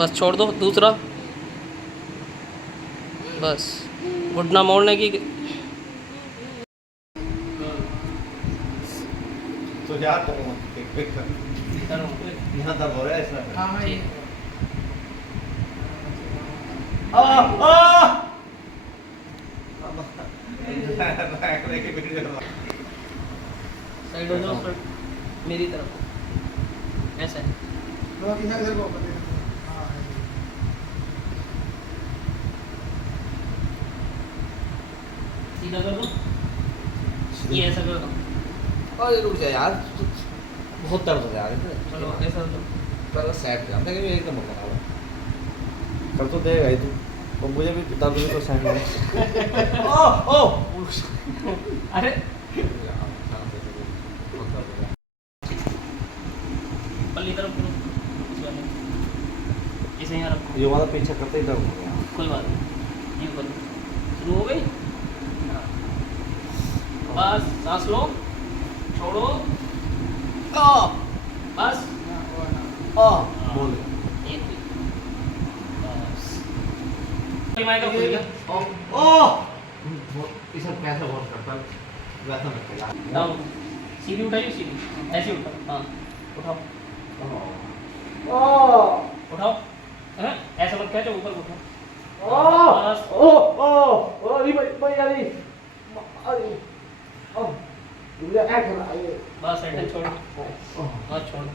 बस छोड़ दो दूसरा। बस घुटना मोड़ने की। तो याद करो यहाँ दर्द हो रहा है इसमें। हाँ हाँ ये साइड हो जाओ पर मेरी तरफ ऐसे। दो किधर इधर को बता। हाँ सीधा कर दो, ये ऐसा कर दो। और रुक जा यार, बहुत दर्द हो रहा है। चलो ऐसा कर दो। पहले सेट कर, मैं कहीं एकदम खराब कर तो देगा ही तू, और मुझे भी दर्द भी तो सहन हो। ओ ओ अरे पल्ली तरफ करो इस वाले, इसे यहाँ रखो। ये वाला पीछे करते ही दर्द हो गया। कोई बात नहीं, यूँ करो। शुरू हो गई। हाँ। बस सांस लो, छोड़ो। बस बोल एक बस। माइक खुल गया। ये सब कैसे वर्क करता है वैसा मत कर यार। डाउन, सीढ़ी उठाइए, सीढ़ी ऐसे उठाओ। हाँ उठाओ उठाओ। हाँ ऐसा मत खींचो, ऊपर उठाओ। बस बस ऐसे छोड़ो, बस छोड़ो।